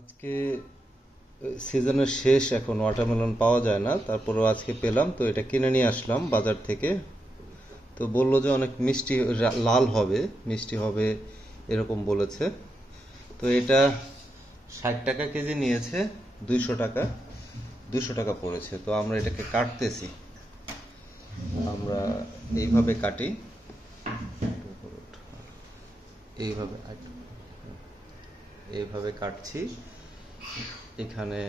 আজকে সিজনের শেষ, এখন ওয়াটারমেলন পাওয়া যায় না, তারপরেও আজকে পেলাম, তো এটা কিনে নিয়ে আসলাম বাজার থেকে। তো বললো যে অনেক মিষ্টি, লাল হবে, মিষ্টি হবে, এরকম বলেছে। তো এটা 60 টাকা কেজি নিয়েছে, 200 টাকা, 200 টাকা পড়েছে। তো আমরা এটাকে কাটতেছি, আমরা এইভাবে কাটি, এইভাবে এইভাবে কাটছি। এখানে